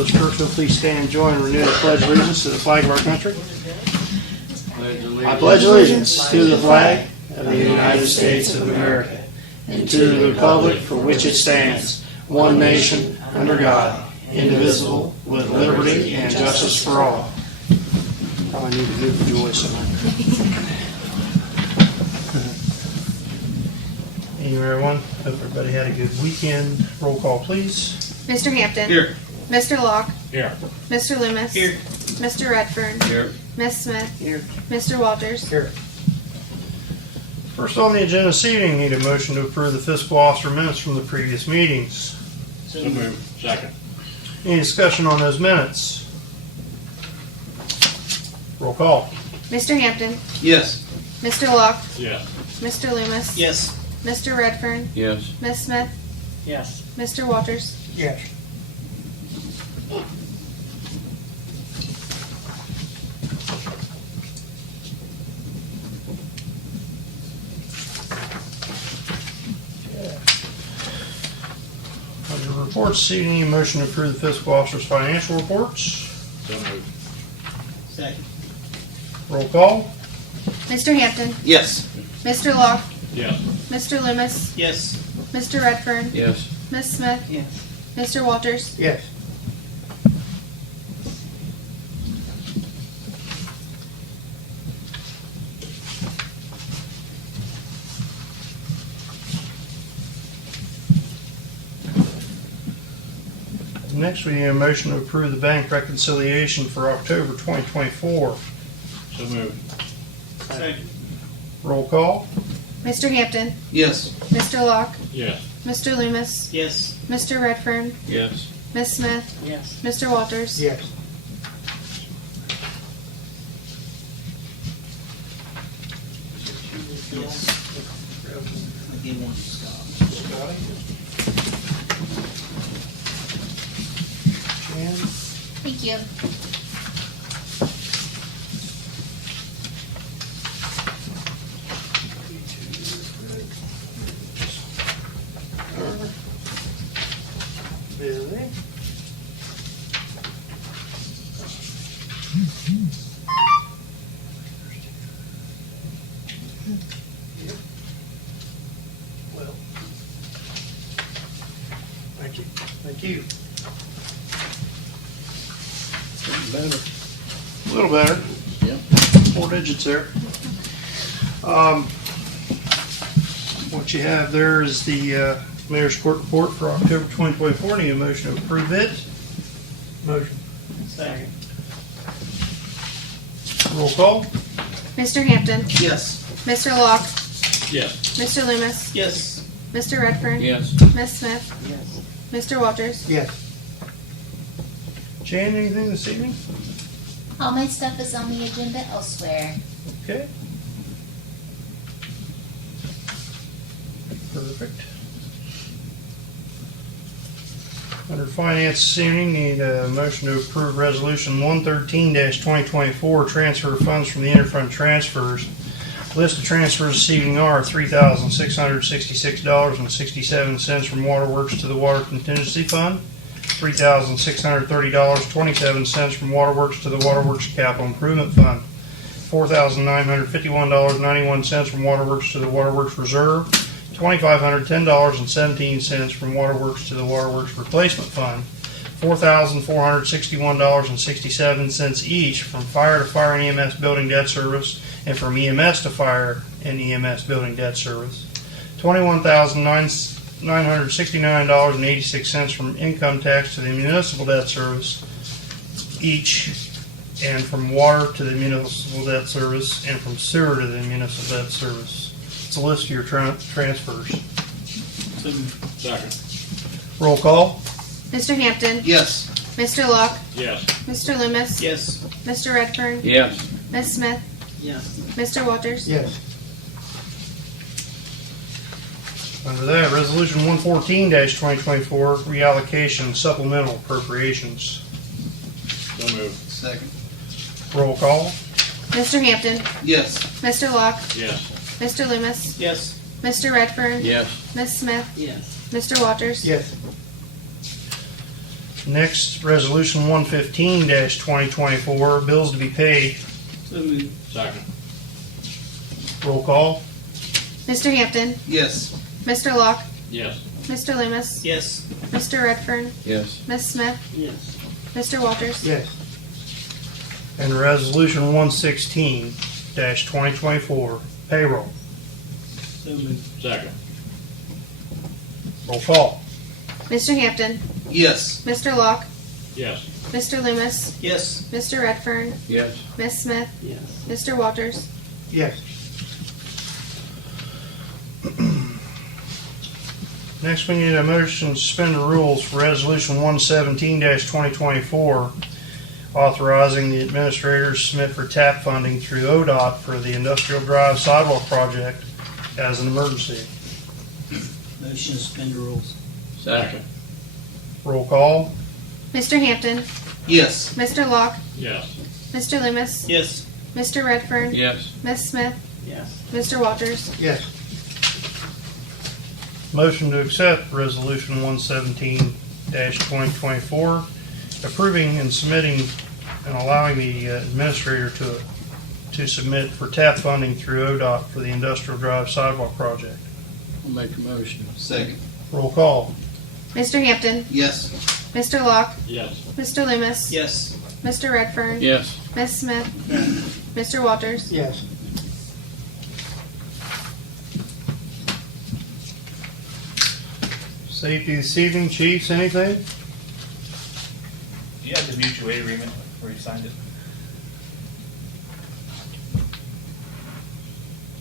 Village of Crooksville, please stand and join and renew the pledge of allegiance to the flag of our country. I pledge allegiance to the flag of the United States of America and to the republic for which it stands, one nation, under God, indivisible, with liberty and justice for all. Probably need to do the Joyce. Hey everyone, hope everybody had a good weekend. Roll call, please. Mr. Hampton. Here. Mr. Locke. Here. Mr. Loomis. Here. Mr. Redfern. Here. Ms. Smith. Here. Mr. Walters. Here. First on the agenda this evening, need a motion to approve the fiscal officer minutes from the previous meetings. So moved. Second. Any discussion on those minutes? Roll call. Mr. Hampton. Yes. Mr. Locke. Yes. Mr. Loomis. Yes. Mr. Redfern. Yes. Ms. Smith. Yes. Mr. Walters. Yes. Under reports, this evening, a motion to approve the fiscal officer's financial reports. So moved. Second. Roll call. Mr. Hampton. Yes. Mr. Locke. Yes. Mr. Loomis. Yes. Mr. Redfern. Yes. Ms. Smith. Yes. Mr. Walters. Yes. Next, we need a motion to approve the bank reconciliation for October 2024. So moved. Second. Roll call. Mr. Hampton. Yes. Mr. Locke. Yes. Mr. Loomis. Yes. Mr. Redfern. Yes. Ms. Smith. Yes. Mr. Walters. Yes. Thank you. Billy. Well, thank you. Thank you. Better. A little better. Yep. 4 digits there. What you have there is the Mayor's Court report for October 2024. Need a motion to approve it. Motion. Second. Roll call. Mr. Hampton. Yes. Mr. Locke. Yes. Mr. Loomis. Yes. Mr. Redfern. Yes. Ms. Smith. Yes. Mr. Walters. Yes. Jan, anything this evening? All my stuff is on the agenda elsewhere. Okay. Perfect. Under finance this evening, need a motion to approve resolution 113-2024, transfer of funds from the interfund transfers. List of transfers this evening are $3,666.67 from Waterworks to the Water Contingency Fund, $3,630.27 from Waterworks to the Waterworks Capital Improvement Fund, $4,951.91 from Waterworks to the Waterworks Reserve, $2,510.17 from Waterworks to the Waterworks Replacement Fund, $4,461.67 each from Fire to Fire and EMS Building Debt Service and from EMS to Fire and EMS Building Debt Service, $21,969.86 from Income Tax to the Municipal Debt Service each, and from Water to the Municipal Debt Service and from Sewer to the Municipal Debt Service. It's a list of your transfers. Second. Roll call. Mr. Hampton. Yes. Mr. Locke. Yes. Mr. Loomis. Yes. Mr. Redfern. Yes. Ms. Smith. Yes. Mr. Walters. Yes. Under that, Resolution 114-2024, reallocation supplemental appropriations. So moved. Second. Roll call. Mr. Hampton. Yes. Mr. Locke. Yes. Mr. Loomis. Yes. Mr. Redfern. Yes. Ms. Smith. Yes. Mr. Walters. Yes. Next, Resolution 115-2024, bills to be paid. So moved. Second. Roll call. Mr. Hampton, Yes. Mr. Locke, Yes. Mr. Loomis, Yes. Mr. Redfern, Yes. Ms. Smith, Yes. Mr. Walters. Yes. And Resolution 116-2024, payroll. So moved. Second. Roll call. Mr. Hampton, Yes. Mr. Locke, Yes. Mr. Loomis, Yes. Mr. Redfern, Yes. Ms. Smith, Yes. Mr. Walters. Yes. Next, we need a motion to suspend the rules for Resolution 117-2024, authorizing the administrator to submit for TAP funding through ODOT for the Industrial Drive Sidewalk Project as an emergency. Motion to suspend the rules. Second. Roll call. Mr. Hampton, Yes. Mr. Locke, Yes. Mr. Loomis, Yes. Mr. Redfern, Yes. Ms. Smith, Yes. Mr. Walters. Yes. Motion to accept Resolution 117-2024, approving and submitting and allowing the administrator to submit for TAP funding through ODOT for the Industrial Drive Sidewalk Project. I'll make a motion. Second. Roll call. Mr. Hampton, Yes. Mr. Locke, Yes. Mr. Loomis, Yes. Mr. Redfern, Yes. Ms. Smith, Mr. Walters. Yes. Safety this evening, chiefs, anything? You have the mutual aid agreement where you signed it?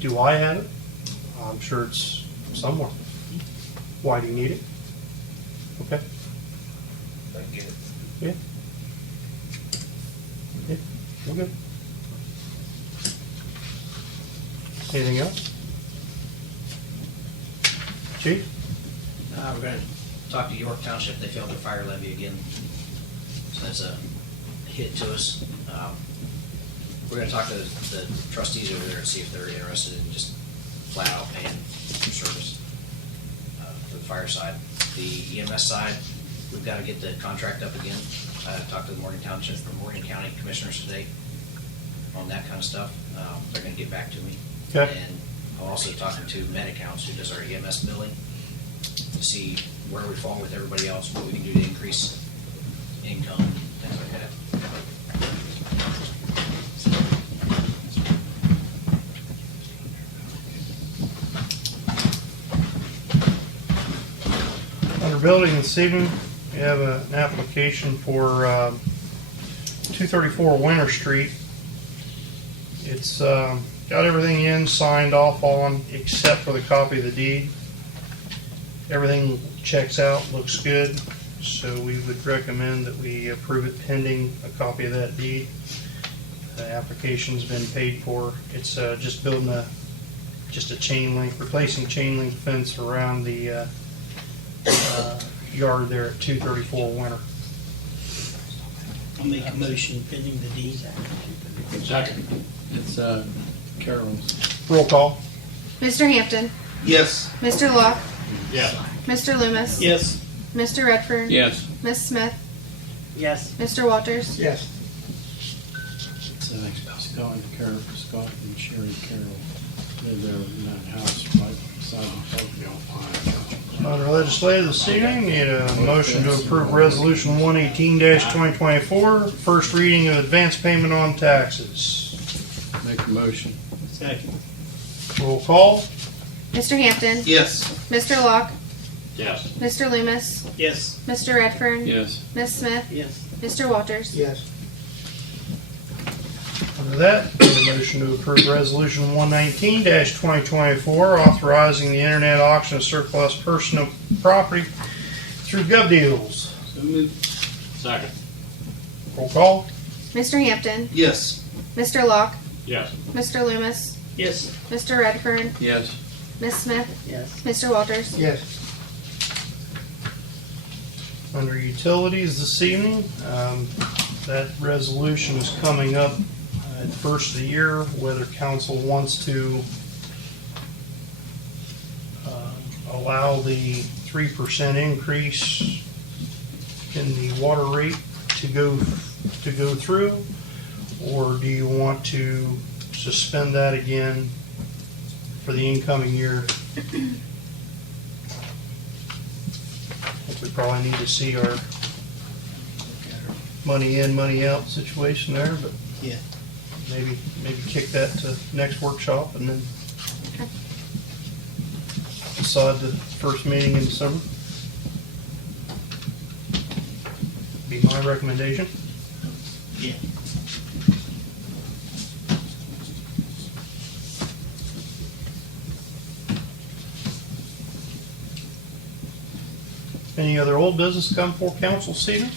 Do I have it? I'm sure it's somewhere. Why do you need it? Okay. If I can get it. Yeah. Yeah, we're good. Anything else? Chief? We're gonna talk to York Township. They failed their fire levy again. So that's a hit to us. We're gonna talk to the trustees over there and see if they're interested in just flat out paying for service for the fire side. The EMS side, we've gotta get the contract up again. I talked to the Morgan Township, or Morgan County Commissioners today on that kind of stuff. They're gonna get back to me. Okay. And I'm also talking to MediCounts, who does our EMS billing, to see where we fall with everybody else, what we can do to increase income, things like that. Under building this evening, we have an application for 234 Winter Street. It's got everything in, signed off on, except for the copy of the deed. Everything checks out, looks good, so we would recommend that we approve it pending a copy of that deed. The application's been paid for. It's just building just a chain link, replacing chain link fence around the yard there at 234 Winter. I'll make a motion pending the deed. Second. It's Carol's. Roll call. Mr. Hampton, Yes. Mr. Locke, Yes. Mr. Loomis, Yes. Mr. Redfern, Yes. Ms. Smith, Yes. Mr. Walters. Yes. It's Scott and Sherry Carroll. Live there in that house right beside the Ohio. Under legislative this evening, need a motion to approve Resolution 118-2024, first reading of advance payment on taxes. Make a motion. Second. Roll call. Mr. Hampton, Yes. Mr. Locke, Yes. Mr. Loomis, Yes. Mr. Redfern, Yes. Ms. Smith, Yes. Mr. Walters. Yes. Under that, need a motion to approve Resolution 119-2024, authorizing the internet auction of surplus personal property through GovDeals. So moved. Second. Roll call. Mr. Hampton, Yes. Mr. Locke, Yes. Mr. Loomis, Yes. Mr. Redfern, Yes. Ms. Smith, Yes. Mr. Walters. Yes. Under utilities this evening, that resolution is coming up at the first of the year, whether council wants to allow the 3% increase in the water rate to go through? Or do you want to suspend that again for the incoming year? I think we probably need to see our money in, money out situation there, but Yeah. maybe kick that to next workshop and then Okay. decide the first meeting in December. Be my recommendation. Yeah. Any other old business come before council this evening?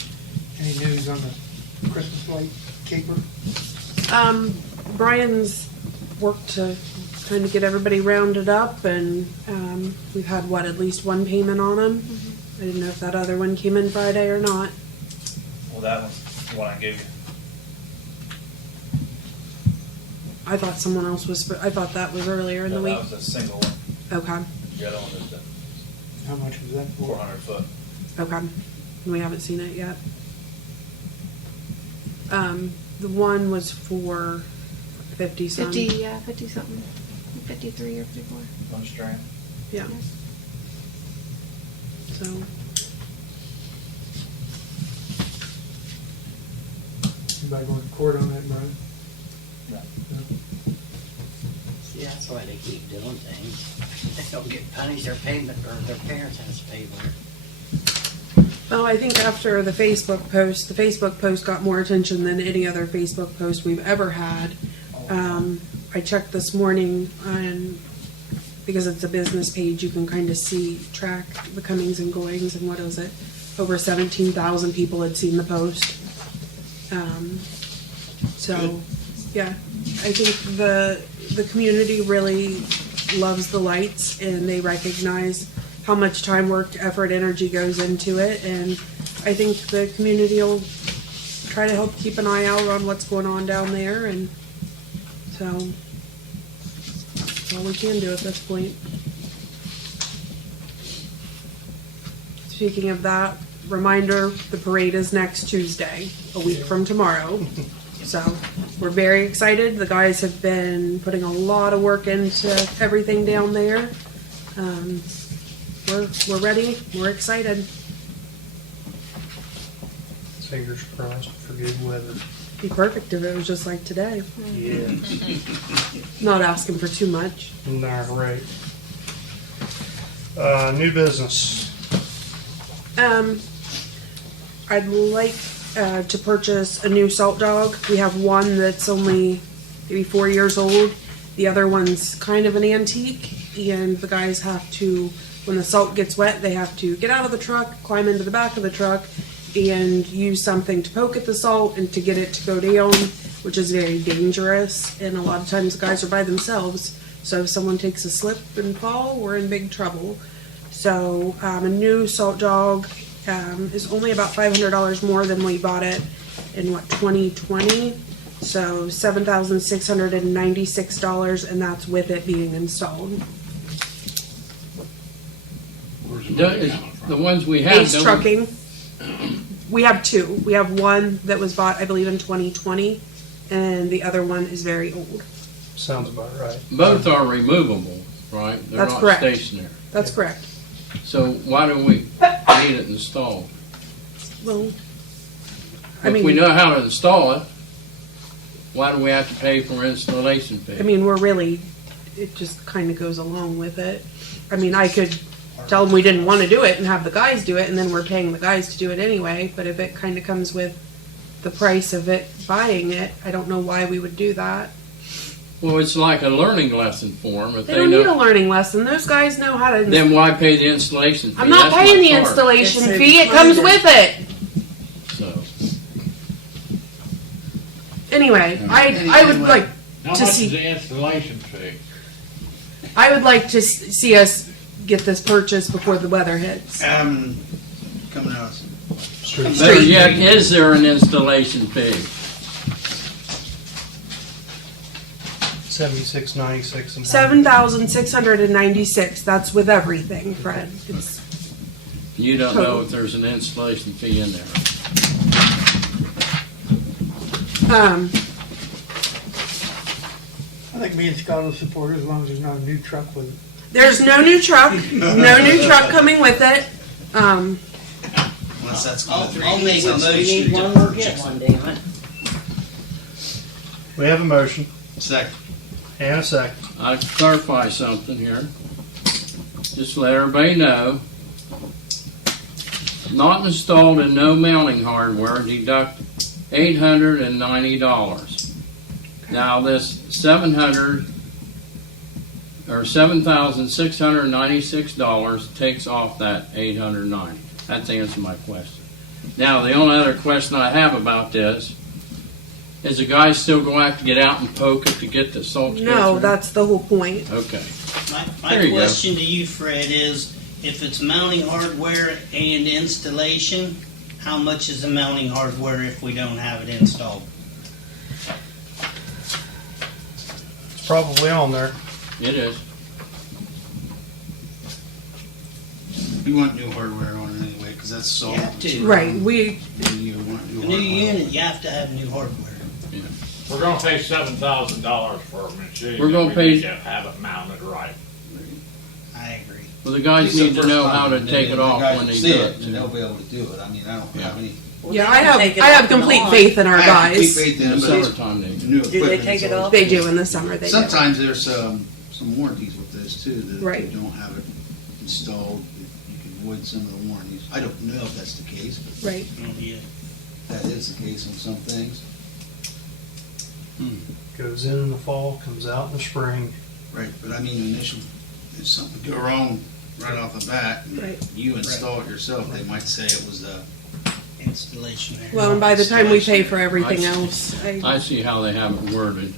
Any news on the Christmas light caper? Brian's worked to kind of get everybody rounded up, and we've had, what, at least one payment on them? I didn't know if that other one came in Friday or not. Well, that one's the one I gave you. I thought someone else was, I thought that was earlier in the No, week. that was a single one. Okay, The other one is the How much was that for? 400 foot. okay. We haven't seen it yet. The one was for 50 some. 50, yeah, 50 something. 53 or 54. One strand. Yeah, Yes. so, Anybody going to court on that, Brian? No. See, that's why they keep doing things. They don't get punished, their payment, or their parents has to pay for it. well, I think after the Facebook post got more attention than any other Facebook post we've ever had. I checked this morning, and because it's a business page, you can kind of track the comings and goings, and what is it? Over 17,000 people had seen the post. So, yeah, I think the community really loves the lights, and they recognize how much time, work, effort, energy goes into it, and I think the community will try to help keep an eye out on what's going on down there, and so that's all we can do at this point. Speaking of that, reminder, the parade is next Tuesday, a week from tomorrow. So we're very excited. The guys have been putting a lot of work into everything down there. We're ready. We're excited. Fingers crossed for good weather. Be perfect if it was just like today. Yeah. Not asking for too much. Nah, right. New business. I'd like to purchase a new salt dog. We have one that's only maybe 4 years old. The other one's kind of an antique, and the guys have to, when the salt gets wet, they have to get out of the truck, climb into the back of the truck, and use something to poke at the salt and to get it to go down, which is very dangerous. And a lot of times the guys are by themselves, so if someone takes a slip and fall, we're in big trouble. So a new salt dog is only about $500 more than we bought it in 2020. So $7,696, and that's with it being installed. The ones we have. Ace Trucking. We have two. We have one that was bought, I believe, in 2020, and the other one is very old. Sounds about right. Both are removable, right? They're That's not correct. stationary. That's correct. So why do we need it installed? Well, If we know how to install it, why do we have to pay for installation fee? I mean, it just kind of goes along with it. I mean, I could tell them we didn't want to do it and have the guys do it, and then we're paying the guys to do it anyway, but if it kind of comes with the price of it, buying it, I don't know why we would do that. Well, it's like a learning lesson for them. If They don't need a know, learning lesson. Those guys know how to. then why pay the installation fee? I'm not That's paying my the part. installation It's a fee. It comes reminder. with it. So, Anyway, I would like How to much see. is the installation fee? I would like to see us get this purchased before the weather hits. Coming out. Street. better yet, is there an installation fee? $76.96. $7,696. That's with everything, Fred. It's, You don't know Total. if there's an installation fee in there. I think me and Scott will support it as long as there's not a new truck with it. There's no new truck, no new truck coming with it. Unless that's All going three to needs, motion we need one more get one, damn it. We have a motion Second. and a second. I clarify something here. Just to let everybody know. Not installed and no mounting hardware, deduct $890. Now this $7,696 takes off that $890. That's the answer to my question. Now the only other question I have about this is the guy still going to have to get out and poke it to get the salt? to go No, through? that's the whole point. Okay. My There you go. question to you, Fred, is if it's mounting hardware and installation, how much is the mounting hardware if we don't have it installed? It's probably on there. It is. You want new hardware on it anyway, because that's salt. You have to. material. Right, You want new A new hardware. unit, you have to have new hardware. We're gonna pay $7,000 for a machine. We're gonna and pay- We need to have it mounted right. I agree. Well, the guys It's the need to first know time, how to and take then it the off guys when will they see do it, it. and too. they'll be able to do it. I mean, I don't have any. yeah, I have complete faith in our I have complete guys. faith In in the them, but it's summertime they do. new Do they equipment, take it so- off? They do in the summer, they do. Sometimes there's some warranties with this too, that Right. if you don't have it installed, you can void some of the warranties. I don't know if that's the case, but Right. Yeah. that is the case on some things. Goes in the fall, comes out in the spring. Right, but I mean, initially, if something go wrong right off the bat, and Right. you install it yourself, they might say it was the, Installation there. Well, and by the time we pay for everything else, I see how they have it worded.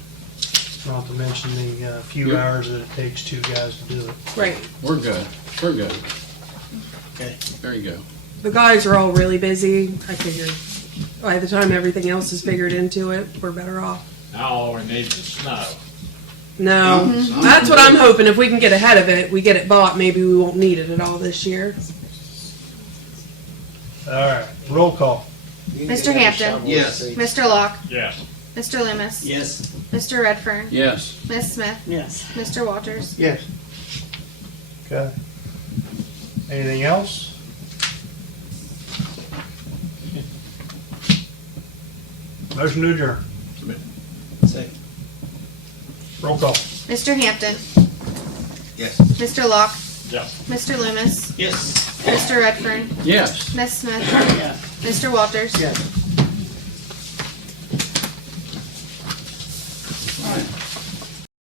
Not to mention the few Yep. hours that it takes two guys to do it. right. We're good. We're good. Okay. There you go. The guys are all really busy. I figured by the time everything else is figured into it, we're better off. Now all we need is snow. No, that's what I'm hoping. If we can get ahead of it, we get it bought, maybe we won't need it at all this year. All right, roll call. Mr. Hampton. yes. Mr. Locke. Yes. Mr. Loomis. Yes. Mr. Redfern. Yes. Miss Smith. Yes. Mr. Walters. Yes. Okay. Anything else? Motion to adjourn. Second. Roll call. Mr. Hampton. Yes. Mr. Locke. Yes. Mr. Loomis. Yes. Mr. Redfern. Yes. Miss Smith. Yeah. Mr. Walters. Yes.